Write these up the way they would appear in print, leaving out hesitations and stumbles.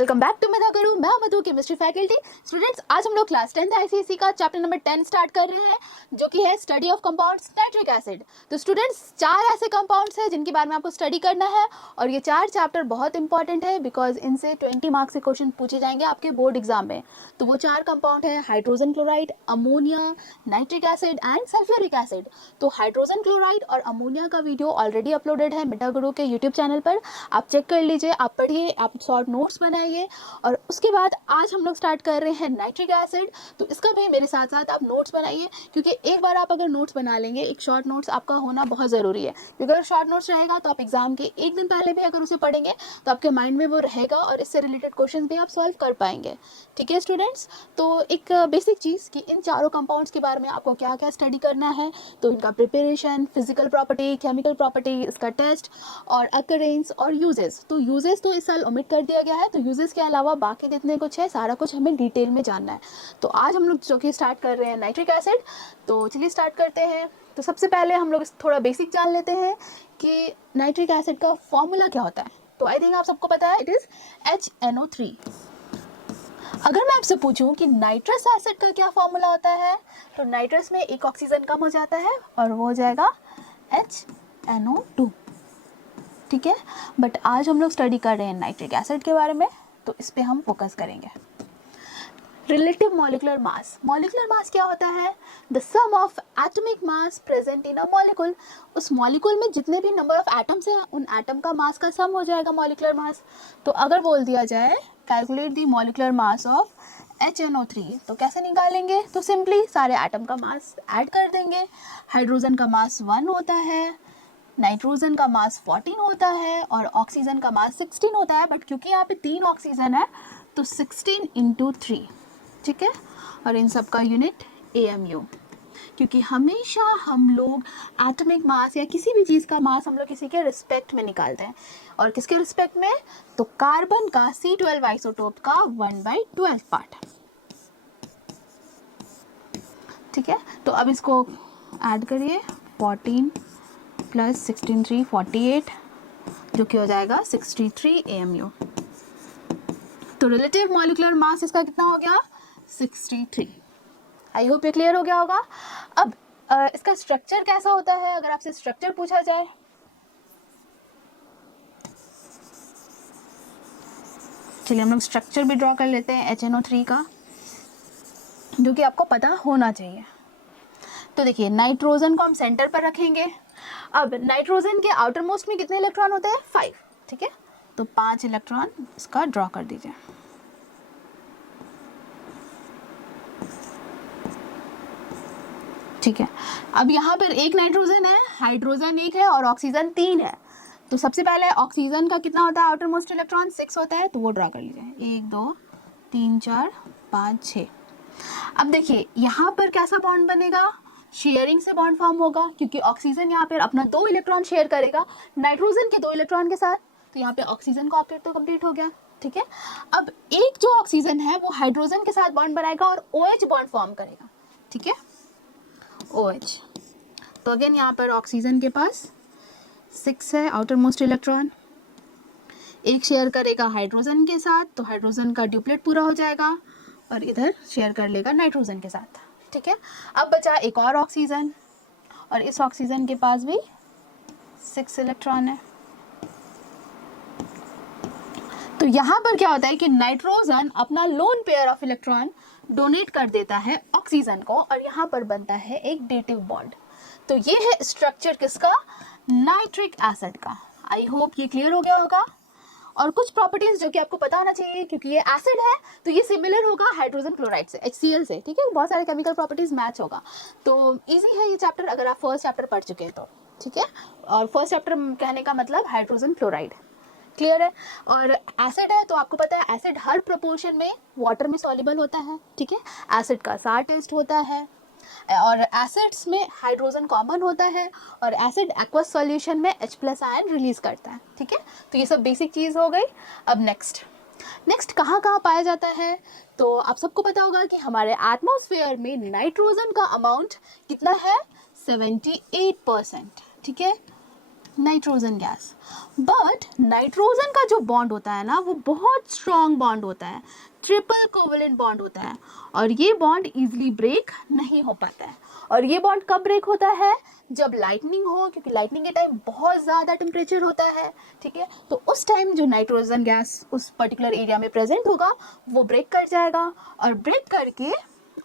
Welcome back to मेधा गुरु। मैं मधु, chemistry faculty. Students, आज हम लोग क्लास 10th आईसीएसई का चैप्टर नंबर 10 स्टार्ट कर रहे हैं, जो कि है study of compounds nitric acid. तो स्टूडेंट्स, 4 ऐसे कंपाउंड्स हैं जिनके बारे में आपको स्टडी करना है, और ये 4 चैप्टर बहुत इंपॉर्टेंट है बिकॉज इनसे 20 मार्क्स के क्वेश्चन पूछे जाएंगे आपके बोर्ड एग्जाम में। तो वो 4 कंपाउंड है hydrogen chloride, ammonia, nitric acid and sulphuric acid. तो हाइड्रोजन क्लोराइड और अमोनिया का वीडियो ऑलरेडी अपलोडेड है मेधा गुरु के यूट्यूब चैनल पर, आप चेक कर लीजिए, आप पढ़िए, आप शॉर्ट नोट्स बनाइए। और उसके बाद आज हम लोग स्टार्ट कर रहे हैं नाइट्रिक एसिड। तो इसका भी मेरे साथ साथ आप नोट्स बनाइए, क्योंकि एक बार आप अगर नोट्स बना लेंगे, एक शॉर्ट नोट्स आपका होना बहुत ज़रूरी है, क्योंकि अगर शॉर्ट नोट्स रहेगा तो आप एग्जाम के एक दिन पहले भी अगर उसे पढ़ेंगे तो आपके माइंड में वो रहेगा और इससे रिलेटेड क्वेश्चन भी आप सॉल्व कर पाएंगे। ठीक है स्टूडेंट्स, तो एक बेसिक चीज़ कि इन चारों कंपाउंड्स के बारे में आपको क्या क्या स्टडी करना है। तो इनका preparation, physical property, chemical property, इसका टेस्ट और अकरेंस और यूजेस। तो यूजेस तो इस साल ओमिट कर दिया गया है, तो यूजेस के अलावा बाकी जितने कुछ है सारा कुछ हमें डिटेल में जानना है। तो आज हम लोग जो कि स्टार्ट कर रहे हैं नाइट्रिक एसिड, तो चलिए स्टार्ट करते हैं। तो सबसे पहले हम लोग थोड़ा बेसिक जान लेते हैं कि नाइट्रिक एसिड का फॉर्मूला क्या होता है। तो आई थिंक आप सबको पता है, इट इज़ HNO3। अगर मैं आपसे पूछूं कि नाइट्रस एसिड का क्या फॉर्मूला होता है, तो नाइट्रस में एक ऑक्सीजन कम हो जाता है और वो हो जाएगा HNO2। ठीक है, बट आज हम लोग स्टडी कर रहे हैं नाइट्रिक एसिड के बारे में, तो इस पे हम फोकस करेंगे। Relative molecular mass. Molecular mass क्या होता है? The sum of atomic mass present in a molecule. उस मॉलिक्यूल में जितने भी नंबर ऑफ एटम्स हैं, उन एटम का मास का सम हो जाएगा मॉलिक्यूलर मास। तो अगर बोल दिया जाए calculate the molecular mass of HNO3, तो कैसे निकालेंगे? तो सिंपली सारे एटम का मास ऐड कर देंगे। हाइड्रोजन का मास 1 होता है, नाइट्रोजन का मास 14 होता है और ऑक्सीजन का मास 16 होता है। बट क्योंकि यहाँ पे 3 ऑक्सीजन है तो 16 × 3, ठीक है। और इन सब का यूनिट AMU, क्योंकि हमेशा हम लोग एटॉमिक मास या किसी भी चीज़ का मास हम लोग किसी के रिस्पेक्ट में निकालते हैं। और किसके रिस्पेक्ट में? तो कार्बन का C12 आइसोटोप का 1/12 पार्ट। ठीक है, तो अब इसको ऐड करिए, 14 + 16 3 48, जो कि हो जाएगा 63 AMU। तो रिलेटिव मॉलिक्यूलर मास इसका कितना हो गया? 63। आई होप ये क्लियर हो गया होगा। अब इसका स्ट्रक्चर कैसा होता है, अगर आपसे स्ट्रक्चर पूछा जाए, चलिए हम लोग स्ट्रक्चर भी ड्रॉ कर लेते हैं HNO3 का, जो कि आपको पता होना चाहिए। तो देखिए, नाइट्रोजन को हम सेंटर पर रखेंगे। अब नाइट्रोजन के आउटर मोस्ट में कितने इलेक्ट्रॉन होते हैं? 5। ठीक है, तो 5 इलेक्ट्रॉन इसका ड्रॉ कर दीजिए। ठीक है, अब यहाँ पर एक नाइट्रोजन है, हाइड्रोजन 1 है और ऑक्सीजन 3 है। तो सबसे पहले ऑक्सीजन का कितना होता है आउटर मोस्ट इलेक्ट्रॉन? 6 होता है, तो वो ड्रॉ कर लीजिए, 1 2 3 4 5 6। अब देखिए यहाँ पर कैसा बॉन्ड बनेगा? शेयरिंग से बॉन्ड फॉर्म होगा, क्योंकि ऑक्सीजन यहाँ पर अपना 2 इलेक्ट्रॉन शेयर करेगा नाइट्रोजन के 2 इलेक्ट्रॉन के साथ। तो यहाँ पे ऑक्सीजन का ऑक्टेट तो कंप्लीट हो गया। ठीक है, अब एक जो ऑक्सीजन है वो हाइड्रोजन के साथ बॉन्ड बनाएगा और OH बॉन्ड फॉर्म करेगा। ठीक है, OH। तो अगेन यहाँ पर ऑक्सीजन के पास 6 है आउटर मोस्ट इलेक्ट्रॉन, एक शेयर करेगा हाइड्रोजन के साथ, तो हाइड्रोजन का ड्यूप्लेट पूरा हो जाएगा और इधर शेयर कर लेगा नाइट्रोजन के साथ। ठीक है, अब बचा एक और ऑक्सीजन, और इस ऑक्सीजन के पास भी 6 इलेक्ट्रॉन है। तो यहाँ पर क्या होता है कि नाइट्रोजन अपना lone pair of electron donate कर देता है ऑक्सीजन को, और यहाँ पर बनता है एक डेटिव बॉन्ड। तो ये है स्ट्रक्चर किसका? नाइट्रिक एसिड का। आई होप ये क्लियर हो गया होगा। और कुछ प्रॉपर्टीज जो कि आपको पता होना चाहिए, क्योंकि ये एसिड है तो ये सिमिलर होगा हाइड्रोजन क्लोराइड से, HCl से। ठीक है, बहुत सारे केमिकल प्रॉपर्टीज मैच होगा। तो इजी है ये चैप्टर अगर आप फर्स्ट चैप्टर पढ़ चुके हैं तो। ठीक है, और फर्स्ट चैप्टर कहने का मतलब हाइड्रोजन क्लोराइड, क्लियर है। और एसिड है तो आपको पता है एसिड हर प्रोपोर्शन में वाटर में सॉल्युबल होता है। ठीक है, एसिड का सार टेस्ट होता है, और एसिड्स में हाइड्रोजन कॉमन होता है, और एसिड एक्वस सॉल्यूशन में H+ आयन रिलीज करता है। ठीक है, तो ये सब बेसिक चीज़ हो गई। अब नेक्स्ट कहाँ कहाँ पाया जाता है? तो आप सबको पता होगा कि हमारे एटमॉस्फेयर में नाइट्रोजन का अमाउंट कितना है? 78%। ठीक है, नाइट्रोजन गैस। बट नाइट्रोजन का जो बॉन्ड होता है ना वो बहुत स्ट्रॉन्ग बॉन्ड होता है, ट्रिपल कोवेलेंट बॉन्ड होता है, और ये बॉन्ड इजीली ब्रेक नहीं हो पाता है। और ये बॉन्ड कब ब्रेक होता है? जब लाइटनिंग हो, क्योंकि लाइटनिंग के टाइम बहुत ज़्यादा टेम्परेचर होता है, ठीक है। तो उस टाइम जो नाइट्रोजन गैस उस पर्टिकुलर एरिया में प्रेजेंट होगा वो ब्रेक कर जाएगा, और ब्रेक करके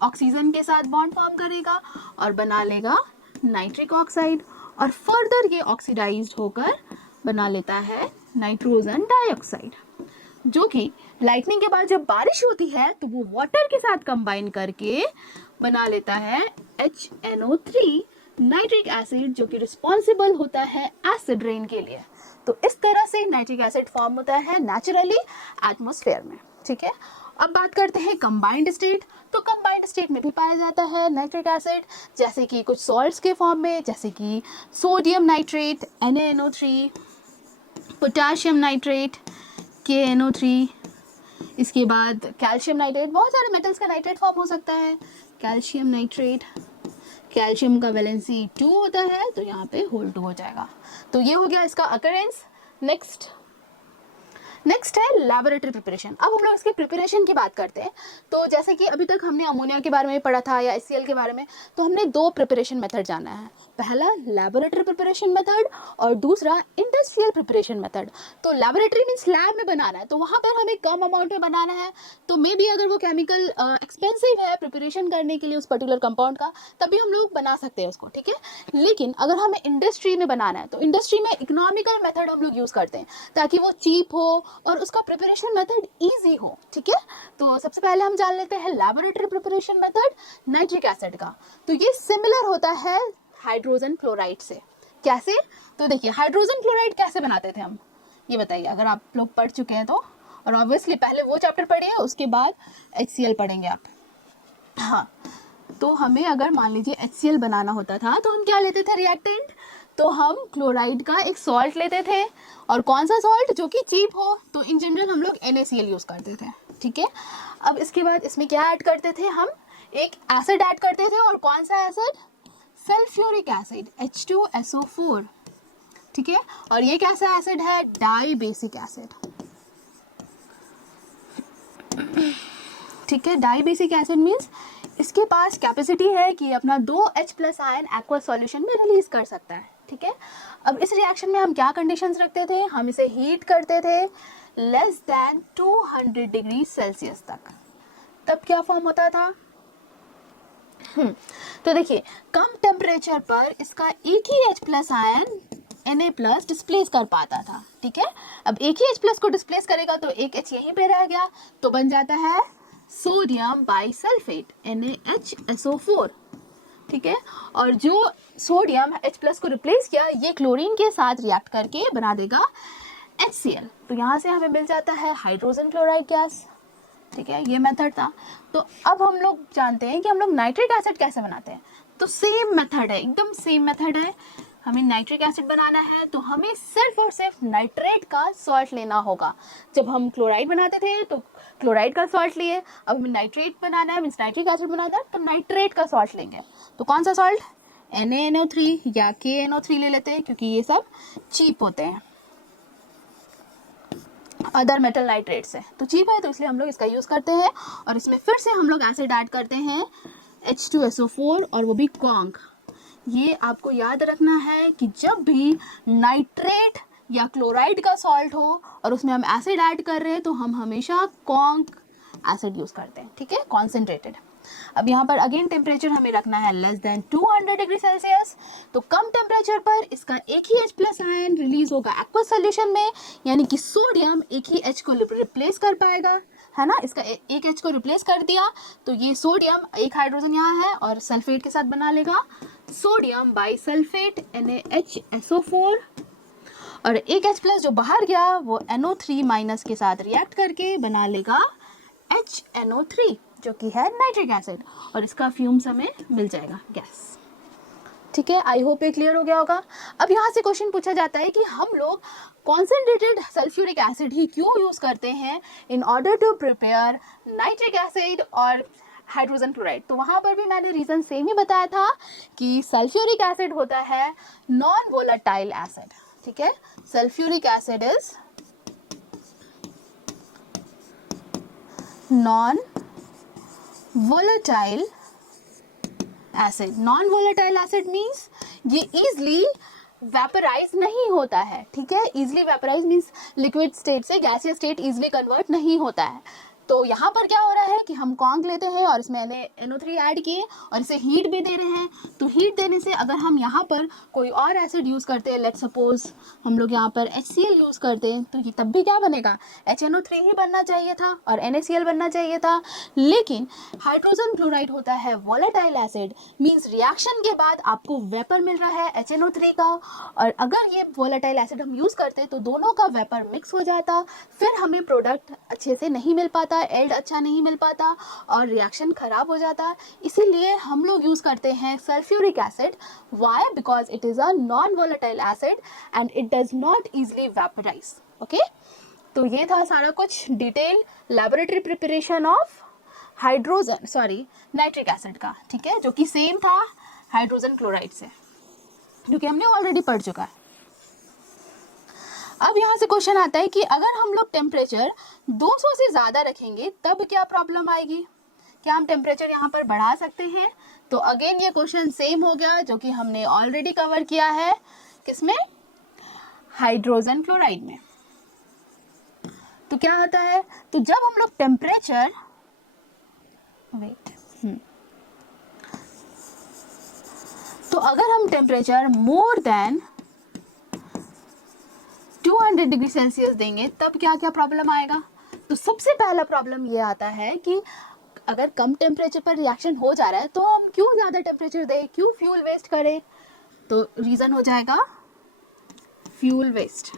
ऑक्सीजन के साथ बॉन्ड फॉर्म करेगा और बना लेगा नाइट्रिक ऑक्साइड, और फर्दर ये ऑक्सीडाइज्ड होकर बना लेता है नाइट्रोजन डाइऑक्साइड, जो कि लाइटनिंग के बाद जब बारिश होती है तो वो वाटर के साथ कंबाइन करके बना लेता है HNO3 नाइट्रिक एसिड, जो कि रिस्पॉन्सिबल होता है एसिड रेन के लिए। तो इस तरह से नाइट्रिक एसिड फॉर्म होता है नेचुरली एटमॉस्फेयर में, ठीक है। अब बात करते हैं कंबाइंड स्टेट। तो कंबाइंड स्टेट में भी पाया जाता है नाइट्रिक एसिड, जैसे कि कुछ सॉल्ट्स के फॉर्म में, जैसे कि sodium nitrate NaNO3, potassium nitrate KNO3, इसके बाद कैल्शियम नाइट्रेट, बहुत सारे मेटल्स का नाइट्रेट फॉर्म हो सकता है, कैल्शियम नाइट्रेट, कैल्शियम का वैलेंसी 2 होता है तो यहाँ पे होल 2 हो जाएगा। तो ये हो गया इसका अकरेंस। नेक्स्ट है लैबोरेटरी प्रिपरेशन। अब हम लोग इसके प्रिपरेशन की बात करते हैं। तो जैसे कि अभी तक हमने अमोनिया के बारे में पढ़ा था या HCl के बारे में, तो हमने 2 प्रिपरेशन मेथड जाना है, पहला लैबोरेटरी प्रिपरेशन मेथड और दूसरा इंडस्ट्रियल प्रिपरेशन मेथड। तो लैबोरेटरी मीन्स लैब में बनाना है, तो वहाँ पर हमें कम अमाउंट में बनाना है, तो मे बी अगर वो केमिकल एक्सपेंसिव है प्रिपरेशन करने के लिए उस पर्टिकुलर कंपाउंड का, तभी हम लोग बना सकते हैं उसको, ठीक है। लेकिन अगर हमें इंडस्ट्री में बनाना है तो इंडस्ट्री में इकोनॉमिकल मेथड हम लोग यूज़ करते हैं ताकि वो चीप हो और उसका प्रिपरेशन मेथड इजी हो, ठीक है। तो सबसे पहले हम जान लेते हैं laboratory preparation method nitric acid का। तो ये सिमिलर होता है हाइड्रोजन क्लोराइड से। कैसे? तो देखिए हाइड्रोजन क्लोराइड कैसे बनाते थे हम, ये बताइए अगर आप लोग पढ़ चुके हैं तो। और ऑब्वियसली पहले वो चैप्टर पढ़िए, उसके बाद HCl पढ़ेंगे आप। हाँ, तो हमें अगर मान लीजिए HCl बनाना होता था तो हम क्या लेते थे रिएक्टेंट, तो हम क्लोराइड का एक सॉल्ट लेते थे, और कौन सा सॉल्ट? जो कि चीप हो। तो इन जनरल हम लोग NaCl यूज़ करते थे, ठीक है। अब इसके बाद इसमें क्या ऐड करते थे हम? एक एसिड ऐड करते थे, और कौन सा एसिड? सल्फ्यूरिक एसिड H2SO4, ठीक है। और ये कैसा एसिड है? डाई बेसिक एसिड, ठीक है। डाई बेसिक एसिड मीन्स इसके पास कैपेसिटी है कि अपना 2H+ आयन एक्वा सॉल्यूशन में रिलीज कर सकता है, ठीक है। अब इस रिएक्शन में हम क्या कंडीशंस रखते थे? हम इसे हीट करते थे लेस देन 200 डिग्री सेल्सियस तक, तब क्या फॉर्म होता था? तो देखिए कम टेम्परेचर पर इसका एक ही H+ आयन Na+ डिस्प्लेस कर पाता था, ठीक है। अब एक ही H+ को डिस्प्लेस करेगा तो एक H यहीं पे रह गया, तो बन जाता है सोडियम बाइसल्फेट NaHSO4, ठीक है। और जो सोडियम H+ को रिप्लेस किया, ये क्लोरीन के साथ रिएक्ट करके बना देगा HCl। तो यहाँ से हमें मिल जाता है हाइड्रोजन क्लोराइड गैस, ठीक है। ये मेथड था। तो अब हम लोग जानते हैं कि हम लोग नाइट्रिक एसिड कैसे बनाते हैं। तो सेम मेथड है, एकदम सेम मेथड है। हमें नाइट्रिक एसिड बनाना है तो हमें सिर्फ और सिर्फ नाइट्रेट का सॉल्ट लेना होगा। जब हम क्लोराइड बनाते थे तो क्लोराइड का सॉल्ट लिए, अब हमें नाइट्रेट बनाना है मीन्स नाइट्रिक एसिड बनाना है तो नाइट्रेट का सॉल्ट लेंगे। तो कौन सा सॉल्ट? NaNO3 या KNO3 ले लेते हैं, क्योंकि ये सब चीप होते हैं अदर मेटल नाइट्रेट से, तो चीप है तो इसलिए हम लोग इसका यूज़ करते हैं। और इसमें फिर से हम लोग एसिड ऐड करते हैं H2SO4, और वो भी कॉन्क। ये आपको याद रखना है कि जब भी नाइट्रेट या क्लोराइड का सॉल्ट हो और उसमें हम एसिड ऐड कर रहे हैं तो हम हमेशा कॉन्क एसिड यूज़ करते हैं, ठीक है, कॉन्सेंट्रेटेड। अब यहाँ पर अगेन टेम्परेचर हमें रखना है लेस देन 200 डिग्री सेल्सियस। तो कम टेम्परेचर पर इसका एक ही H+ आयन रिलीज होगा एक्वा सोल्यूशन में, यानी कि सोडियम एक ही H को रिप्लेस कर पाएगा, है ना। इसका एक H को रिप्लेस कर दिया तो ये सोडियम, एक हाइड्रोजन यहाँ है और सल्फेट के साथ बना लेगा सोडियम बाइसल्फेट NaHSO4, और एक H+ जो बाहर गया वो NO3- के साथ रिएक्ट करके बना लेगा HNO3, जो कि है नाइट्रिक एसिड, और इसका फ्यूम्स हमें मिल जाएगा गैस, ठीक है। आई होप ये क्लियर हो गया होगा। अब यहाँ से क्वेश्चन पूछा जाता है कि हम लोग कॉन्सेंट्रेटेड सल्फ्यूरिक एसिड ही क्यों यूज़ करते हैं in order to prepare nitric acid और हाइड्रोजन क्लोराइड। तो वहाँ पर भी मैंने रीज़न सेम ही बताया था कि सल्फ्यूरिक एसिड होता है नॉन वोलेटाइल एसिड, ठीक है, sulphuric acid is non volatile acid. Non volatile acid means ये इजली वेपराइज नहीं होता है, ठीक है, easily vaporise means liquid state से गैसियस स्टेट इजली कन्वर्ट नहीं होता है। तो यहाँ पर क्या हो रहा है कि हम कॉन्क लेते हैं और इसमें NO3 ऐड किए और इसे हीट भी दे रहे हैं। तो हीट देने से अगर हम यहाँ पर कोई और एसिड यूज़ करते हैं, लेट्स सपोज हम लोग यहाँ पर HCl यूज़ करते हैं, तो ये तब भी क्या बनेगा, HNO3 ही बनना चाहिए था और NaCl बनना चाहिए था। लेकिन हाइड्रोजन क्लोराइड होता है वोलेटाइल एसिड, मीन्स रिएक्शन के बाद आपको वेपर मिल रहा है HNO3 का, और अगर ये वोलेटाइल एसिड हम यूज़ करते तो दोनों का वेपर मिक्स हो जाता, फिर हमें प्रोडक्ट अच्छे से नहीं मिल पाता, एल्ड अच्छा नहीं मिल पाता और रिएक्शन खराब हो जाता। इसीलिए हम लोग यूज़ करते हैं sulphuric acid. Why? Because it is a non volatile acid and it does not easily vaporise. Okay, तो ये था सारा कुछ detail laboratory preparation of nitric acid का, ठीक है, जो कि सेम था हाइड्रोजन क्लोराइड से, जो कि हमने ऑलरेडी पढ़ चुका है। अब यहाँ से क्वेश्चन आता है कि अगर हम लोग टेम्परेचर 200 से ज़्यादा रखेंगे तब क्या प्रॉब्लम आएगी, क्या हम टेम्परेचर यहाँ पर बढ़ा सकते हैं? तो अगेन ये क्वेश्चन सेम हो गया जो कि हमने ऑलरेडी कवर किया है, किसमें, हाइड्रोजन क्लोराइड में। तो क्या होता है, तो जब हम लोग टेम्परेचर तो अगर हम temperature more than 200 degree Celsius देंगे तब क्या क्या प्रॉब्लम आएगा? तो सबसे पहला प्रॉब्लम ये आता है कि अगर कम टेम्परेचर पर रिएक्शन हो जा रहा है तो हम क्यों ज़्यादा टेम्परेचर दें, क्यों फ्यूल वेस्ट करें? तो रीज़न हो जाएगा फ्यूल वेस्ट।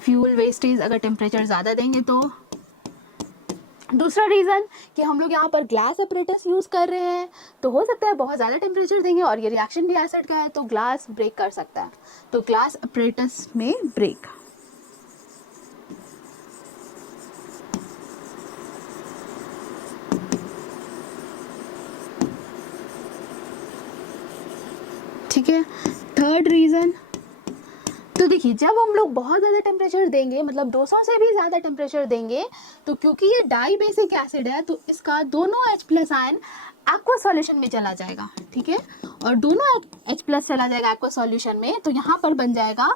फ्यूल वेस्टेज अगर टेम्परेचर ज़्यादा देंगे तो। दूसरा रीज़न कि हम लोग यहाँ पर ग्लास अपरेटस यूज़ कर रहे हैं, तो हो सकता है बहुत ज़्यादा टेम्परेचर देंगे और ये रिएक्शन भी एसिड का है तो ग्लास ब्रेक कर सकता है, तो ग्लास अपरेटस में ब्रेक। ठीक है, थर्ड रीज़न, तो देखिए जब हम लोग बहुत ज़्यादा टेम्परेचर देंगे, मतलब 200 से भी ज़्यादा टेम्परेचर देंगे, तो क्योंकि ये डाई बेसिक एसिड है तो इसका दोनों H+ आयन एक्वा सॉल्यूशन में चला जाएगा, ठीक है, और दोनों H+ चला जाएगा एक्वा सॉल्यूशन में, तो यहाँ पर बन जाएगा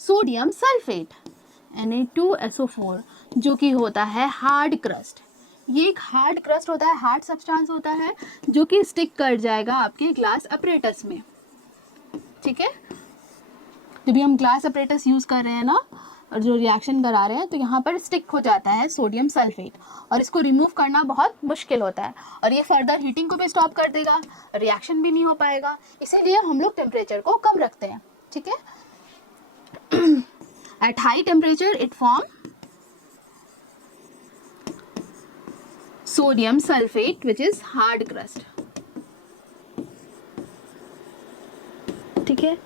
सोडियम सल्फेट Na2SO4, जो कि होता है हार्ड क्रस्ट। ये एक हार्ड क्रस्ट होता है, हार्ड सब्सटेंस होता है जो कि स्टिक कर जाएगा आपके ग्लास अपरेटस में, ठीक है। जब भी हम ग्लास अपरेटस यूज़ कर रहे हैं ना और जो रिएक्शन करा रहे हैं तो यहाँ पर स्टिक हो जाता है सोडियम सल्फेट और इसको रिमूव करना बहुत मुश्किल होता है और ये फर्दर हीटिंग को भी स्टॉप कर देगा, रिएक्शन भी नहीं हो पाएगा, इसीलिए हम लोग टेम्परेचर को कम रखते हैं, ठीक है। At high temperature it form sodium sulphate which is hard crust, ठीक है।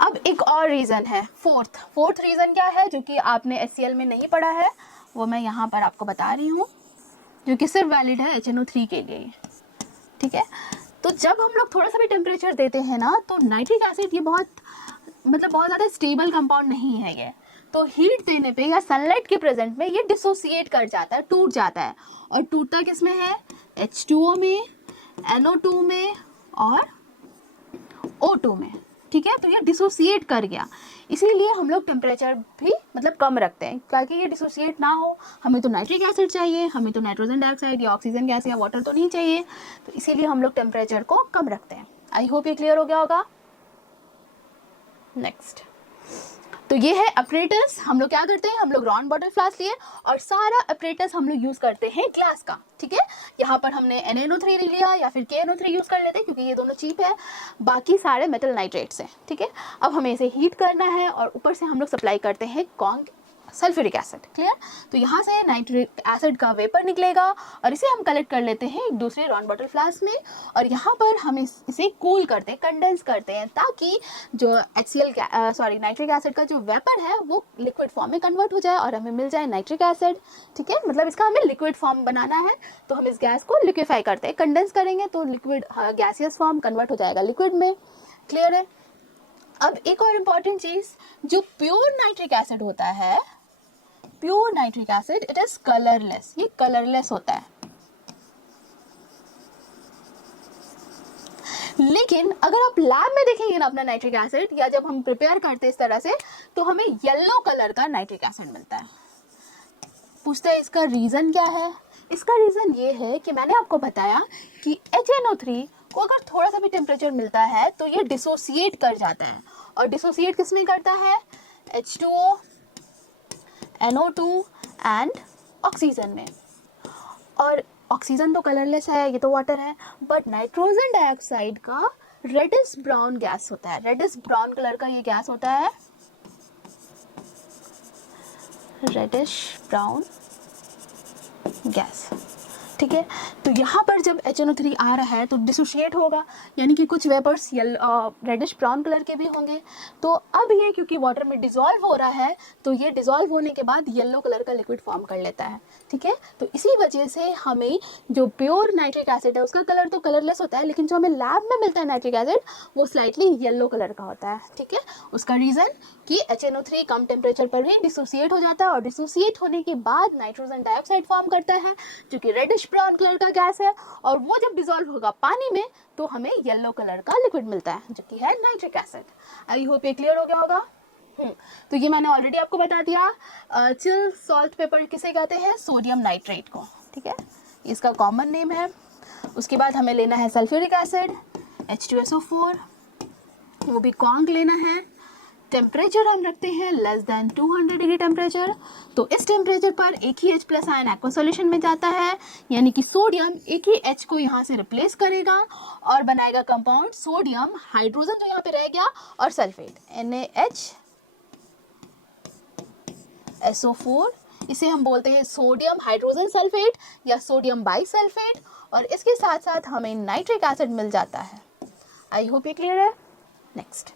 अब एक और रीज़न है, फोर्थ रीज़न क्या है जो कि आपने HCl में नहीं पढ़ा है, वो मैं यहाँ पर आपको बता रही हूँ, जो कि सिर्फ वैलिड है HNO3 के लिए, ठीक है। तो जब हम लोग थोड़ा सा भी टेम्परेचर देते हैं ना तो नाइट्रिक एसिड ये बहुत ज़्यादा स्टेबल कंपाउंड नहीं है ये, तो हीट देने पे या सनलाइट के प्रेजेंट में ये डिसोसिएट कर जाता है, टूट जाता है, और टूटता किसमें है, H2O में, NO2 में और O2 में, ठीक है। तो ये डिसोसिएट कर गया, इसीलिए हम लोग टेम्परेचर भी कम रखते हैं, ताकि ये डिसोसिएट ना हो। हमें तो नाइट्रिक एसिड चाहिए, हमें तो नाइट्रोजन डाइऑक्साइड या ऑक्सीजन गैस या वाटर तो नहीं चाहिए, तो इसीलिए हम लोग टेम्परेचर को कम रखते हैं। आई होप ये क्लियर हो गया होगा। नेक्स्ट, तो ये है अपरेटस। हम लोग क्या करते हैं, हम लोग राउंड बॉटल फ्लास्क लिए और सारा अपरेटस हम लोग यूज़ करते हैं ग्लास का, ठीक है। यहाँ पर हमने NaNO3 लिया या फिर KNO3 यूज़ कर लेते हैं क्योंकि ये दोनों चीप है, बाकी सारे मेटल नाइट्रेट्स हैं, ठीक है। अब हमें इसे हीट करना है और ऊपर से हम लोग सप्लाई करते हैं कॉन्क सल्फ्यूरिक एसिड, क्लियर। तो यहाँ से नाइट्रिक एसिड का वेपर निकलेगा और इसे हम कलेक्ट कर लेते हैं एक दूसरे राउंड बॉटल फ्लास्क में और यहाँ पर हम इसे कूल करते हैं, कंडेंस करते हैं, ताकि जो नाइट्रिक एसिड का जो वेपर है वो लिक्विड फॉर्म में कन्वर्ट हो जाए और हमें मिल जाए नाइट्रिक एसिड, ठीक है। इसका हमें लिक्विड फॉर्म बनाना है, तो हम इस गैस को लिक्विफाई करते हैं, कंडेंस करेंगे तो लिक्विड गैसियस फॉर्म कन्वर्ट हो जाएगा लिक्विड में, क्लियर है। अब एक और इम्पॉर्टेंट चीज, जो प्योर नाइट्रिक एसिड होता है, pure nitric acid it is colourless, ये कलरलेस होता है। लेकिन अगर आप लैब में देखेंगे ना अपना नाइट्रिक एसिड, या जब हम प्रिपेयर करते हैं इस तरह से, तो हमें येलो कलर का नाइट्रिक एसिड मिलता है। पूछते हैं इसका रीज़न क्या है। इसका रीज़न ये है कि मैंने आपको बताया कि HNO3 को अगर थोड़ा सा भी टेम्परेचर मिलता है तो ये डिसोसिएट कर जाता है। और डिसोसिएट किस में करता है? H2O, NO2 एंड ऑक्सीजन में। और ऑक्सीजन तो कलरलेस है, ये तो वाटर है, बट नाइट्रोजन डाइऑक्साइड का रेडिश ब्राउन गैस होता है, रेडिश ब्राउन कलर का ये गैस होता है, रेडिश ब्राउन गैस। ठीक है, तो यहाँ पर जब HNO3 आ रहा है तो डिसोशिएट होगा, यानी कि कुछ वेपर्स रेडिश ब्राउन कलर के भी होंगे। तो अब ये क्योंकि वाटर में डिज़ोल्व हो रहा है, तो ये डिज़ोल्व होने के बाद येलो कलर का लिक्विड फॉर्म कर लेता है। ठीक है, तो इसी वजह से हमें जो प्योर नाइट्रिक एसिड है उसका कलर तो कलरलेस होता है, लेकिन जो हमें लैब में मिलता है नाइट्रिक एसिड वो स्लाइटली येलो कलर का होता है। ठीक है, उसका रीज़न कि HNO3 कम टेम्परेचर पर ही डिसोसिएट हो जाता है, और डिसोसिएट होने के बाद नाइट्रोजन डाइऑक्साइड फॉर्म करता है जो कि रेडिश ब्राउन कलर का गैस है, और वो जब डिसॉल्व होगा पानी में तो हमें येलो कलर का लिक्विड मिलता है जो कि है नाइट्रिक एसिड। आई होप ये क्लियर हो गया होगा। तो ये मैंने ऑलरेडी आपको बता दिया। चिल सॉल्ट पेपर किसे कहते हैं? सोडियम नाइट्रेट को। ठीक है, इसका कॉमन नेम है। उसके बाद हमें लेना है सल्फ्यूरिक एसिड H2SO4, वो भी कॉन्क लेना है। टेम्परेचर हम रखते हैं लेस देन 200 डिग्री टेम्परेचर। तो इस टेम्परेचर पर एक ही H+ आयन एक्वा सॉल्यूशन में जाता है, यानी कि सोडियम एक ही H को यहाँ से रिप्लेस करेगा और बनाएगा कंपाउंड सोडियम हाइड्रोजन जो यहाँ पे रह गया और सल्फेट NaHSO4। इसे हम बोलते हैं सोडियम हाइड्रोजन सल्फेट या सोडियम बाइसल्फेट, और इसके साथ साथ हमें नाइट्रिक एसिड मिल जाता है। आई होप ये क्लियर है। नेक्स्ट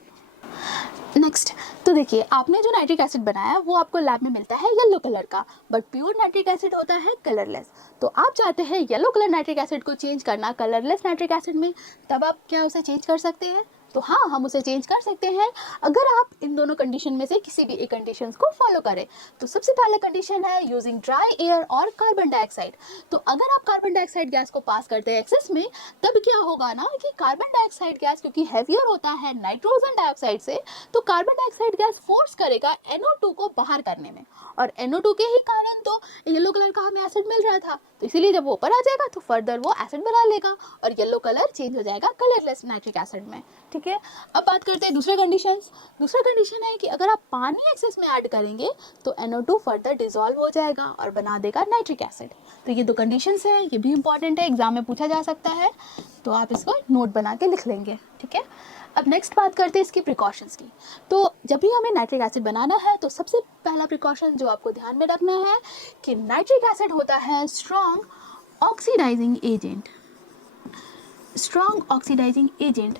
तो देखिए, आपने जो नाइट्रिक एसिड बनाया वो आपको लैब में मिलता है येलो कलर का, बट प्योर नाइट्रिक एसिड होता है कलरलेस। तो आप चाहते हैं येलो कलर नाइट्रिक एसिड को चेंज करना कलरलेस नाइट्रिक एसिड में, तब आप क्या उसे चेंज कर सकते हैं? तो हाँ, हम उसे चेंज कर सकते हैं अगर आप इन दोनों कंडीशन में से किसी भी एक कंडीशंस को फॉलो करें। तो सबसे पहला कंडीशन है यूजिंग ड्राई एयर और कार्बन डाइऑक्साइड। तो अगर आप कार्बन डाइऑक्साइड गैस को पास करते हैं एक्सेस में, तब क्या होगा ना कि कार्बन डाइऑक्साइड गैस क्योंकि हैवियर होता है नाइट्रोजन डाइऑक्साइड से, तो कार्बन डाइऑक्साइड गैस फोर्स करेगा NO2 को बाहर करने में, और NO2 के ही कारण तो येलो कलर का हमें एसिड मिल रहा था। तो इसीलिए जब वो ऊपर आ जाएगा तो फर्दर वो एसिड बना लेगा और येलो कलर चेंज हो जाएगा कलरलेस नाइट्रिक एसिड में। ठीक है, अब बात करते हैं दूसरे कंडीशंस। दूसरा कंडीशन है कि अगर आप पानी एक्सेस में ऐड करेंगे तो NO2 फर्दर डिसॉल्व हो जाएगा और बना देगा नाइट्रिक एसिड। तो ये दो कंडीशंस हैं, ये भी इंपॉर्टेंट है, एग्जाम में पूछा जा सकता है, तो आप इसको नोट बना के लिख लेंगे। ठीक है, अब नेक्स्ट बात करते हैं इसकी प्रिकॉशंस की। तो जब भी हमें नाइट्रिक एसिड बनाना है तो सबसे पहला प्रिकॉशन जो आपको ध्यान में रखना है कि नाइट्रिक एसिड होता है strong oxidising agent. Strong oxidising agent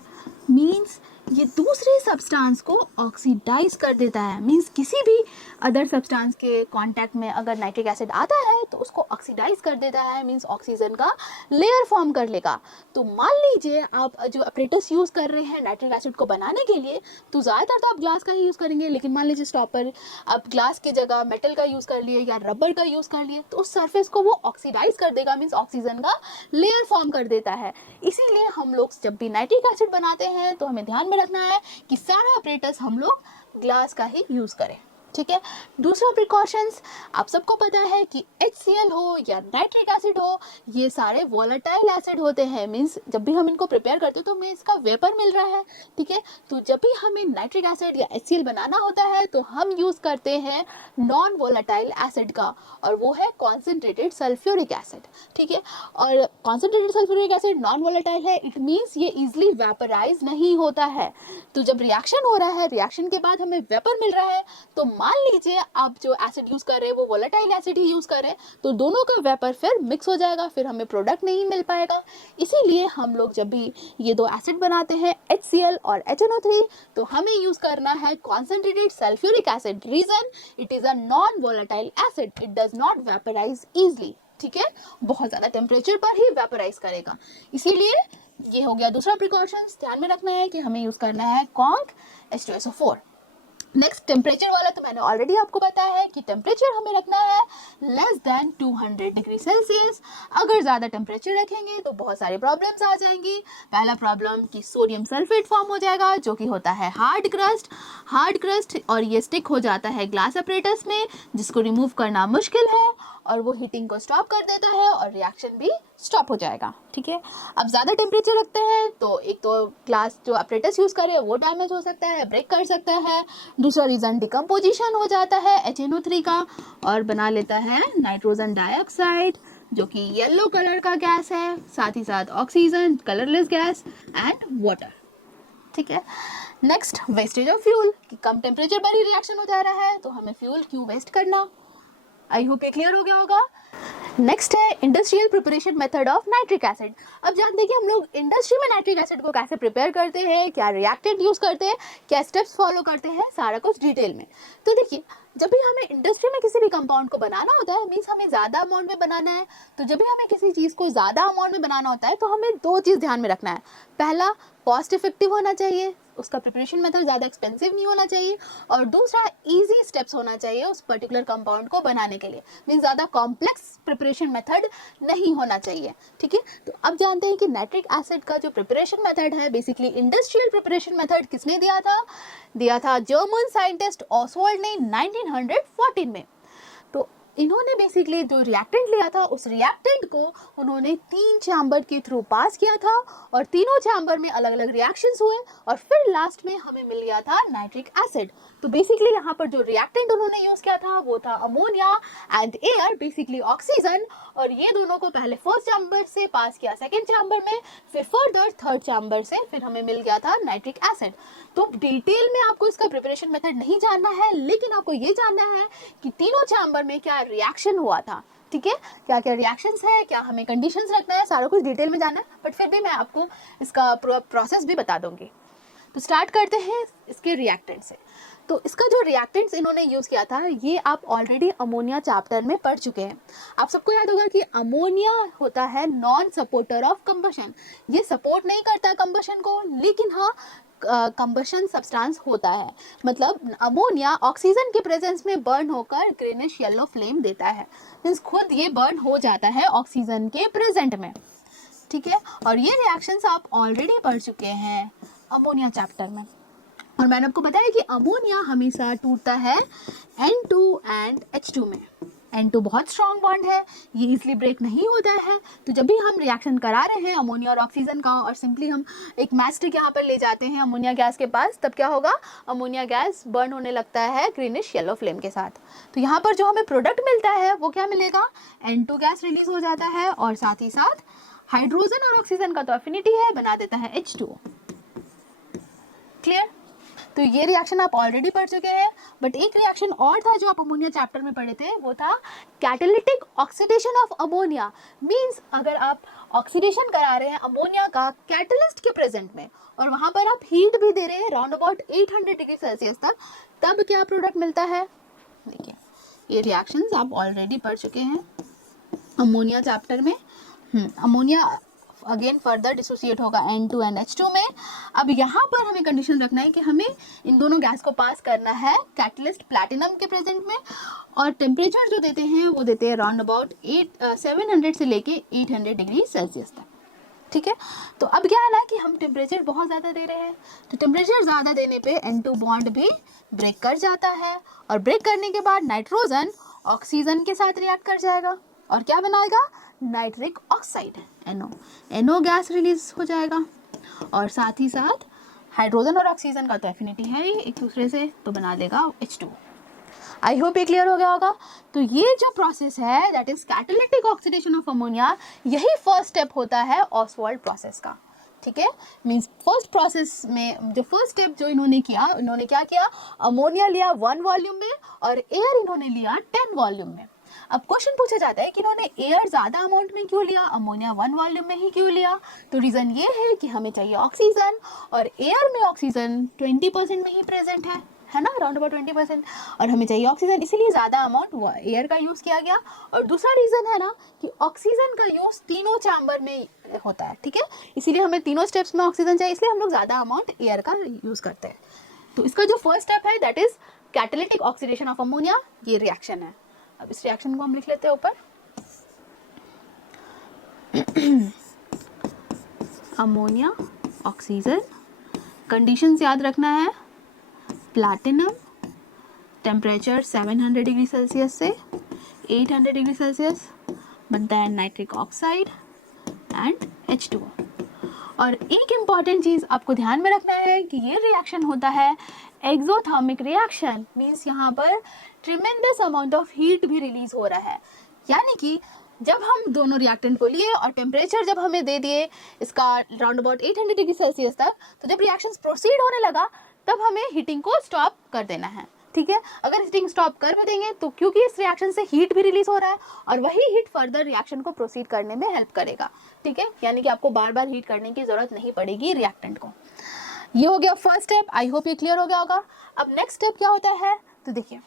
means ये दूसरे सब्सटेंस को ऑक्सीडाइज कर देता है। मीन्स किसी भी अदर सब्सटेंस के कांटेक्ट में अगर नाइट्रिक एसिड आता है तो उसको ऑक्सीडाइज कर देता है, मीन्स ऑक्सीजन का लेयर फॉर्म कर लेगा। तो मान लीजिए आप जो अपरेटस यूज़ कर रहे हैं नाइट्रिक एसिड को बनाने के लिए, तो ज़्यादातर तो आप ग्लास का ही यूज़ करेंगे, लेकिन मान लीजिए स्टॉपर आप ग्लास की जगह मेटल का यूज़ कर लिए या रबर का यूज़ कर लिए, तो उस सरफेस को वो ऑक्सीडाइज कर देगा, मीन्स ऑक्सीजन का लेयर फॉर्म कर देता है। इसीलिए हम लोग जब भी नाइट्रिक एसिड बनाते हैं तो हमें ध्यान में रखना है कि सारा अपरेटस हम लोग ग्लास का ही यूज़ करें। ठीक है, दूसरा प्रिकॉशंस, आप सबको पता है कि HCl हो या नाइट्रिक एसिड हो, ये सारे वोलेटाइल एसिड होते हैं। मीन्स जब भी हम इनको प्रिपेयर करते हैं तो हमें इसका वेपर मिल रहा है। ठीक है, तो जब भी हमें नाइट्रिक एसिड या HCl बनाना होता है तो हम यूज़ करते हैं नॉन वोलेटाइल एसिड का, और वो है कॉन्सेंट्रेटेड सल्फ्यूरिक एसिड। ठीक है, और concentrated sulphuric acid non volatile है, इट मीन्स ये ईजिली वेपराइज नहीं होता है। तो जब रिएक्शन हो रहा है, रिएक्शन के बाद हमें वेपर मिल रहा है, तो मान लीजिए आप जो एसिड यूज कर रहे हैं वो वोलेटाइल एसिड ही यूज कर रहे हैं, तो दोनों का वेपर फिर मिक्स हो जाएगा, फिर हमें प्रोडक्ट नहीं मिल पाएगा। इसीलिए हम लोग जब भी ये दो एसिड बनाते हैं HCl और HNO3, तो हमें यूज करना है concentrated sulphuric acid. Reason, it is a non volatile acid, it does not vaporise easily. ठीक है, बहुत ज़्यादा टेम्परेचर पर ही वेपोराइज करेगा। इसीलिए ये हो गया दूसरा प्रिकॉशंस, ध्यान में रखना है कि हमें यूज़ करना है कॉन्क H2SO4। नेक्स्ट टेम्परेचर वाला तो मैंने ऑलरेडी आपको बताया है कि टेम्परेचर हमें रखना है लेस देन 200 डिग्री सेल्सियस। अगर ज़्यादा टेम्परेचर रखेंगे तो बहुत सारी प्रॉब्लम्स आ जाएंगी। पहला प्रॉब्लम कि सोडियम सल्फेट फॉर्म हो जाएगा जो कि होता है हार्ड क्रस्ट, और ये स्टिक हो जाता है ग्लास अपरेटस में, जिसको रिमूव करना मुश्किल है और वो हीटिंग को स्टॉप कर देता है और रिएक्शन भी स्टॉप हो जाएगा। ठीक है, अब ज़्यादा टेम्परेचर रखते हैं तो एक तो ग्लास जो अपरेटस यूज़ करे वो डैमेज हो सकता है, ब्रेक कर सकता है। दूसरा रीज़न डिकम्पोजिशन हो जाता है HNO3 का और बना लेता है नाइट्रोजन डाइऑक्साइड जो कि येलो कलर का गैस है, साथ ही साथ oxygen colourless gas and water. ठीक है, नेक्स्ट वेस्टेज ऑफ फ्यूल, कि कम टेम्परेचर पर ही रिएक्शन हो जा रहा है तो हमें फ्यूल क्यों वेस्ट करना। आई होप ये क्लियर हो गया होगा। नेक्स्ट है industrial preparation method of nitric acid. अब जानते हैं कि हम लोग इंडस्ट्री में नाइट्रिक एसिड को कैसे प्रिपेयर करते हैं, क्या रिएक्टेंट यूज़ करते हैं, क्या स्टेप्स फॉलो करते हैं, सारा कुछ डिटेल में। तो देखिए, जब भी हमें इंडस्ट्री में किसी भी कंपाउंड को बनाना होता है, मीन्स हमें ज़्यादा अमाउंट में बनाना है, तो जब भी हमें किसी चीज़ को ज़्यादा अमाउंट में बनाना होता है तो हमें दो चीज़ ध्यान में रखना है। पहला, कॉस्ट इफेक्टिव होना चाहिए, उसका प्रिपरेशन मेथड ज़्यादा एक्सपेंसिव नहीं होना चाहिए, और दूसरा इजी स्टेप्स होना चाहिए उस पर्टिकुलर कंपाउंड को बनाने के लिए, मीन्स ज़्यादा कॉम्प्लेक्स प्रिपरेशन मेथड नहीं होना चाहिए। ठीक है, तो अब जानते हैं कि नाइट्रिक एसिड का जो प्रिपरेशन मेथड है, बेसिकली इंडस्ट्रियल प्रिपरेशन मेथड किसने दिया था जर्मन साइंटिस्ट ऑसवाल्ड ने 1914 में। तो इन्होंने बेसिकली जो रिएक्टेंट लिया था, उस रिएक्टेंट को उन्होंने 3 चैम्बर के थ्रू पास किया था और तीनों चैम्बर में अलग अलग रिएक्शंस हुए और फिर लास्ट में हमें मिल गया था नाइट्रिक एसिड। तो बेसिकली यहाँ पर जो रिएक्टेंट उन्होंने यूज़ किया था वो था ammonia and air, basically oxygen, और ये दोनों को पहले फर्स्ट चैम्बर से पास किया सेकेंड चैम्बर में, फिर फर्दर थर्ड चैम्बर से फिर हमें मिल गया था नाइट्रिक एसिड। तो डिटेल में आपको इसका प्रिपरेशन मेथड नहीं जानना है, लेकिन आपको ये जानना है कि तीनों चैम्बर में क्या रिएक्शन हुआ था। ठीक है, क्या क्या रिएक्शंस है, क्या हमें कंडीशंस रखना है, सारा कुछ डिटेल में जानना है, बट फिर भी मैं आपको इसका प्रोसेस भी बता दूंगी। तो स्टार्ट करते हैं इसके रिएक्टेंट से। तो इसका जो रिएक्टेंट्स इन्होंने यूज़ किया था ये आप ऑलरेडी अमोनिया चैप्टर में पढ़ चुके हैं। आप सबको याद होगा कि अमोनिया होता है नॉन सपोर्टर ऑफ कंबशन। ये सपोर्ट नहीं करता कंबशन को, लेकिन हाँ कंबशन सब्सटेंस होता है। मतलब अमोनिया ऑक्सीजन के प्रेजेंस में बर्न होकर ग्रीनिश येलो फ्लेम देता है, मीन्स खुद ये बर्न हो जाता है ऑक्सीजन के प्रेजेंट में। ठीक है, और ये रिएक्शंस आप ऑलरेडी पढ़ चुके हैं अमोनिया चैप्टर में। और मैंने आपको बताया कि अमोनिया हमेशा टूटता है N2 एंड H2 में। N2 बहुत स्ट्रॉन्ग बॉन्ड है, ये इजीली ब्रेक नहीं होता है। तो जब भी हम रिएक्शन करा रहे हैं अमोनिया और ऑक्सीजन का, और सिंपली हम एक मैच स्टिक यहाँ पर ले जाते हैं अमोनिया गैस के पास, तब क्या होगा, अमोनिया गैस बर्न होने लगता है ग्रीनिश येलो फ्लेम के साथ। तो यहाँ पर जो हमें प्रोडक्ट मिलता है वो क्या मिलेगा, N2 गैस रिलीज हो जाता है और साथ ही साथ हाइड्रोजन और ऑक्सीजन का तो एफिनिटी है, बना देता है H2O। क्लियर? तो ये रिएक्शन आप ऑलरेडी पढ़ चुके हैं, बट एक रिएक्शन और था जो आप अमोनिया चैप्टर में पढ़े थे, वो था catalytic oxidation of ammonia. Means अगर आप ऑक्सीडेशन करा रहे हैं अमोनिया का कैटलिस्ट के प्रेजेंट में और वहाँ पर आप हीट भी दे रहे हैं राउंड अबाउट 800 डिग्री सेल्सियस तक, तब क्या प्रोडक्ट मिलता है। देखिए, ये रिएक्शंस आप ऑलरेडी पढ़ चुके हैं अमोनिया चैप्टर में। अमोनिया अगेन फर्दर डिसोसिएट होगा N2 एंड H2 में। अब यहाँ पर हमें कंडीशन रखना है कि हमें इन दोनों गैस को पास करना है कैटलिस्ट प्लैटिनम के प्रेजेंट में, और टेम्परेचर जो देते हैं वो देते हैं राउंड अबाउट 700 से लेके 800 डिग्री सेल्सियस तक। ठीक है, तो अब क्या है ना कि हम टेम्परेचर बहुत ज़्यादा दे रहे हैं, तो टेम्परेचर ज़्यादा देने पे N2 बॉन्ड भी ब्रेक कर जाता है, और ब्रेक करने के बाद नाइट्रोजन ऑक्सीजन के साथ रिएक्ट कर जाएगा और क्या बनाएगा, nitric oxide NO gas release हो जाएगा, और साथ ही साथ हाइड्रोजन और ऑक्सीजन का तो एफिनिटी है ही एक दूसरे से, तो बना देगा H2। आई होप ये क्लियर हो गया होगा। तो ये जो प्रोसेस है that is catalytic oxidation of ammonia, यही फर्स्ट स्टेप होता है ऑसवाल्ड प्रोसेस का। ठीक है, मीन्स फर्स्ट प्रोसेस में जो फर्स्ट स्टेप जो इन्होंने क्या किया, अमोनिया लिया 1 वॉल्यूम में और एयर इन्होंने लिया 10 वॉल्यूम में। अब क्वेश्चन पूछा जाता है कि इन्होंने एयर ज़्यादा अमाउंट में क्यों लिया, अमोनिया 1 वॉल्यूम में ही क्यों लिया। तो रीज़न ये है कि हमें चाहिए ऑक्सीजन, और एयर में ऑक्सीजन 20% में ही प्रेजेंट है है ना, अराउंड अबाउट 20%, और हमें चाहिए ऑक्सीजन, इसीलिए ज़्यादा अमाउंट एयर का यूज़ किया गया। और दूसरा रीज़न है ना कि ऑक्सीजन का यूज़ तीनों चैम्बर में होता है, ठीक है, इसीलिए हमें तीनों स्टेप्स में ऑक्सीजन चाहिए, इसलिए हम लोग ज़्यादा अमाउंट एयर का यूज़ करते हैं। तो इसका जो फर्स्ट स्टेप है that is catalytic oxidation of ammonia, ये रिएक्शन है। अब इस रिएक्शन को हम लिख लेते हैं ऊपर, अमोनिया ऑक्सीजन, कंडीशंस याद रखना है, प्लैटिनम, टेम्परेचर 700 डिग्री सेल्सियस से 800 डिग्री सेल्सियस, बनता है नाइट्रिक ऑक्साइड एंड H2O। और एक इम्पॉर्टेंट चीज़ आपको ध्यान में रखना है कि ये रिएक्शन होता है एक्सोथर्मिक रिएक्शन, मीन्स यहाँ पर ट्रिमेंडस अमाउंट ऑफ हीट भी रिलीज हो रहा है, यानी कि जब हम दोनों रिएक्टेंट को लिए और टेम्परेचर जब हमें दे दिए इसका राउंड अबाउट 800 डिग्री सेल्सियस तक, तो जब रिएक्शन प्रोसीड होने लगा तब हमें हीटिंग को स्टॉप कर देना है, ठीक है। अगर हीटिंग स्टॉप कर भी देंगे तो क्योंकि इस रिएक्शन से हीट भी रिलीज हो रहा है और वही हीट फर्दर रिएक्शन को प्रोसीड करने में हेल्प करेगा, ठीक है, यानी कि आपको बार बार हीट करने की जरूरत नहीं पड़ेगी रिएक्टेंट को। ये हो गया फर्स्ट स्टेप, आई होप ये क्लियर हो गया होगा। अब नेक्स्ट स्टेप क्या होता है, तो देखिए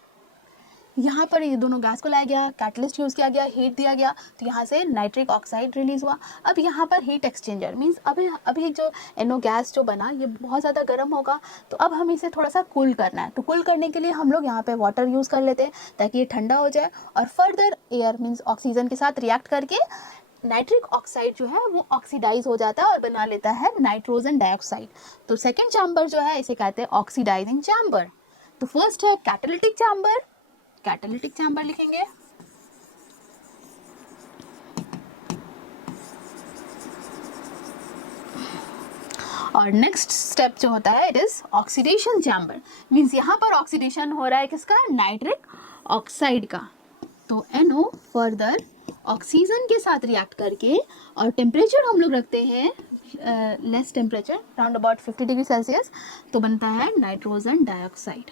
यहाँ पर ये दोनों गैस को लाया गया, कैटलिस्ट यूज़ किया गया, हीट दिया गया, तो यहाँ से नाइट्रिक ऑक्साइड रिलीज़ हुआ। अब यहाँ पर हीट एक्सचेंजर मींस अभी जो NO गैस जो बना ये बहुत ज़्यादा गर्म होगा, तो अब हम इसे थोड़ा सा कूल करना है। तो कूल करने के लिए हम लोग यहाँ पे वाटर यूज़ कर लेते हैं ताकि ये ठंडा हो जाए और फर्दर एयर मीन्स ऑक्सीजन के साथ रिएक्ट करके नाइट्रिक ऑक्साइड जो है वो ऑक्सीडाइज हो जाता है और बना लेता है नाइट्रोजन डाइऑक्साइड। तो सेकेंड चैम्बर जो है इसे कहते हैं ऑक्सीडाइजिंग चैम्बर। तो फर्स्ट है कैटालिटिक चैम्बर, कैटालिटिक चैम्बर लिखेंगे। और नेक्स्ट स्टेप जो होता है it is oxidation chamber, means यहाँ पर ऑक्सीडेशन हो रहा है किसका, नाइट्रिक ऑक्साइड का। तो NO फर्दर ऑक्सीजन के साथ रिएक्ट करके, और टेम्परेचर हम लोग रखते हैं less temperature round about 50 degree Celsius, तो बनता है नाइट्रोजन डाइऑक्साइड,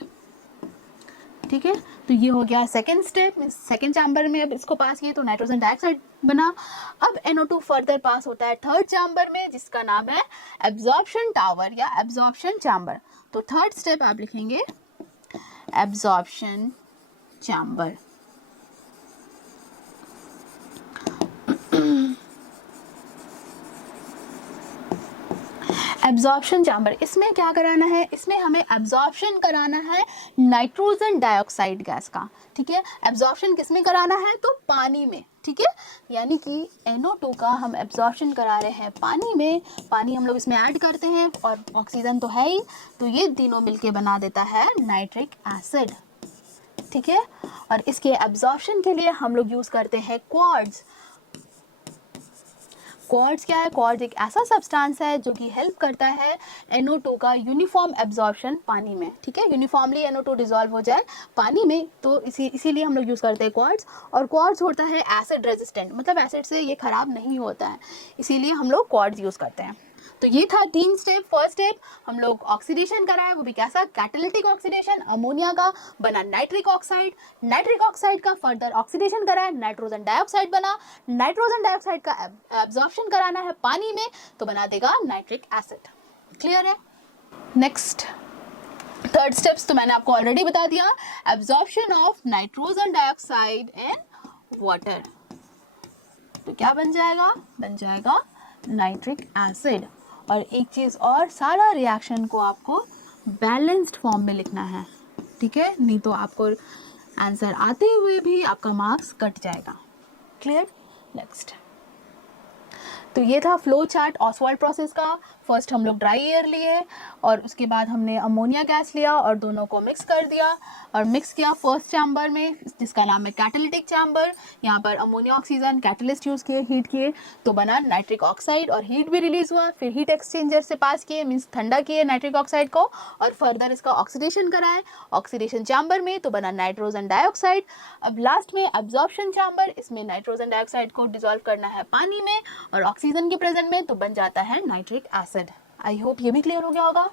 ठीक है। तो ये हो गया सेकेंड स्टेप, सेकेंड चैम्बर में अब इसको पास किए तो नाइट्रोजन डाइऑक्साइड बना। अब NO2 फर्दर पास होता है थर्ड चैम्बर में जिसका नाम है एब्जॉर्प्शन टावर या एब्जॉर्प्शन चैम्बर। तो थर्ड स्टेप आप लिखेंगे एब्जॉर्प्शन चैम्बर। एब्जॉर्प्शन चैम्बर, इसमें क्या कराना है, इसमें हमें एब्जॉर्प्शन कराना है नाइट्रोजन डाइऑक्साइड गैस का, ठीक है। एब्जॉर्प्शन किस में कराना है, तो पानी में, ठीक है, यानी कि NO2 का हम एब्जॉर्प्शन करा रहे हैं पानी में। पानी हम लोग इसमें ऐड करते हैं और ऑक्सीजन तो है ही, तो ये तीनों मिलके बना देता है नाइट्रिक एसिड, ठीक है। और इसके एब्जॉर्प्शन के लिए हम लोग यूज़ करते हैं क्वार्ट्ज। क्वार्ट्ज क्या है, क्वार्ट्ज एक ऐसा सब्सटेंस है जो कि हेल्प करता है NO2 का यूनिफॉर्म एब्जॉर्प्शन पानी में, ठीक है, यूनिफॉर्मली NO2 डिजॉल्व हो जाए पानी में, तो इसीलिए हम लोग यूज़ करते हैं क्वार्ट्ज। और क्वार्ट्ज होता है एसिड रेजिस्टेंट, मतलब एसिड से ये ख़राब नहीं होता है, इसीलिए हम लोग क्वार्ट्ज यूज़ करते हैं। तो ये था 3 स्टेप। फर्स्ट स्टेप हम लोग ऑक्सीडेशन कराए, वो भी कैसा, कैटालिटिक ऑक्सीडेशन, अमोनिया का बना नाइट्रिक ऑक्साइड, नाइट्रिक ऑक्साइड का फर्दर ऑक्सीडेशन कराया, नाइट्रोजन डाइऑक्साइड बना, नाइट्रोजन डाइऑक्साइड का एब्जॉर्प्शन कराना है पानी में तो बना देगा नाइट्रिक एसिड। क्लियर है। नेक्स्ट थर्ड स्टेप्स तो मैंने आपको ऑलरेडी बता दिया, absorption of nitrogen dioxide in water, तो क्या बन जाएगा, बन जाएगा नाइट्रिक एसिड। और एक चीज़ और, सारा रिएक्शन को आपको बैलेंस्ड फॉर्म में लिखना है, ठीक है, नहीं तो आपको आंसर आते हुए भी आपका मार्क्स कट जाएगा। क्लियर। नेक्स्ट, तो ये था फ्लो चार्ट ऑसवाल्ड प्रोसेस का। फर्स्ट हम लोग ड्राई एयर लिए और उसके बाद हमने अमोनिया गैस लिया और दोनों को मिक्स कर दिया और मिक्स किया फर्स्ट चैम्बर में जिसका नाम है कैटालिटिक चैम्बर। यहाँ पर अमोनिया ऑक्सीजन कैटलिस्ट यूज़ किए, हीट किए तो बना नाइट्रिक ऑक्साइड और हीट भी रिलीज़ हुआ। फिर हीट एक्सचेंजर से पास किए मीन्स ठंडा किए नाइट्रिक ऑक्साइड को और फर्दर इसका ऑक्सीडेशन कराए ऑक्सीडेशन चैम्बर में तो बना नाइट्रोजन डाइऑक्साइड। अब लास्ट में एब्जॉर्प्शन चैम्बर, इसमें नाइट्रोजन डाइऑक्साइड को डिसॉल्व करना है पानी में और ऑक्सीजन के प्रेजेंट में तो बन जाता है नाइट्रिक एसिड। आई होप ये भी क्लियर हो गया होगा।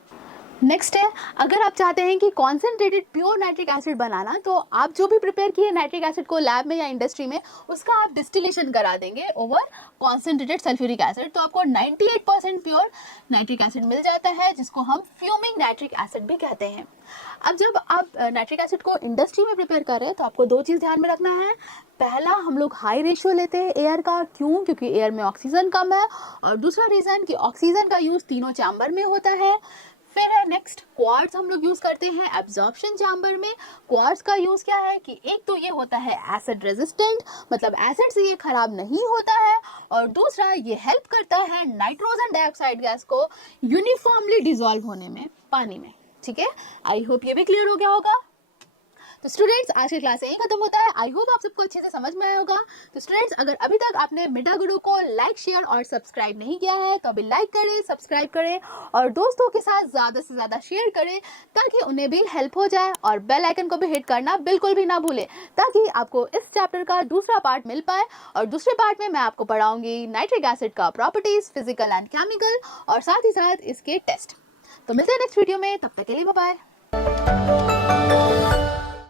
नेक्स्ट है, अगर आप चाहते हैं कि कॉन्सेंट्रेटेड प्योर नाइट्रिक एसिड बनाना, तो आप जो भी प्रिपेयर किए नाइट्रिक एसिड को लैब में या इंडस्ट्री में, उसका आप डिस्टिलेशन करा देंगे ओवर कॉन्सेंट्रेटेड सल्फ्यूरिक एसिड, तो आपको 98% प्योर नाइट्रिक एसिड मिल जाता है, जिसको हम फ्यूमिंग नाइट्रिक एसिड भी कहते हैं। अब जब आप नाइट्रिक एसिड को इंडस्ट्री में प्रिपेयर कर रहे हैं, तो आपको दो चीज़ ध्यान में रखना है। पहला, हम लोग हाई रेशियो लेते हैं एयर का, क्यों? क्योंकि एयर में ऑक्सीजन कम है, और दूसरा रीज़न कि ऑक्सीजन का यूज़ तीनों चैम्बर में होता है। फिर है नेक्स्ट, क्वार्ट्ज हम लोग यूज़ करते हैं एब्जॉर्प्शन चैम्बर में। क्वार्ट्ज का यूज़ क्या है कि एक तो ये होता है एसिड रेजिस्टेंट, मतलब एसिड से ये खराब नहीं होता है, और दूसरा ये हेल्प करता है नाइट्रोजन डाइऑक्साइड गैस को यूनिफॉर्मली डिसॉल्व होने में पानी में। ठीक है, आई होप ये भी क्लियर हो गया होगा। तो स्टूडेंट्स, आज की क्लास यही खत्म होता है। आई होप आप सबको अच्छे से समझ में आया होगा। तो स्टूडेंट्स, अगर अभी तक आपने मिडा गुरु को लाइक, शेयर और सब्सक्राइब नहीं किया है, तो अभी लाइक करें, सब्सक्राइब करें और दोस्तों के साथ ज़्यादा से ज़्यादा शेयर करें, ताकि उन्हें भी हेल्प हो जाए। और बेल आइकन को भी हिट करना बिल्कुल भी ना भूलें, ताकि आपको इस चैप्टर का दूसरा पार्ट मिल पाए। और दूसरे पार्ट में मैं आपको पढ़ाऊंगी नाइट्रिक एसिड का प्रॉपर्टीज़, फिजिकल एंड केमिकल, और साथ ही साथ इसके टेस्ट। तो मिलते हैं नेक्स्ट वीडियो में, तब तक के लिए बाय बाय।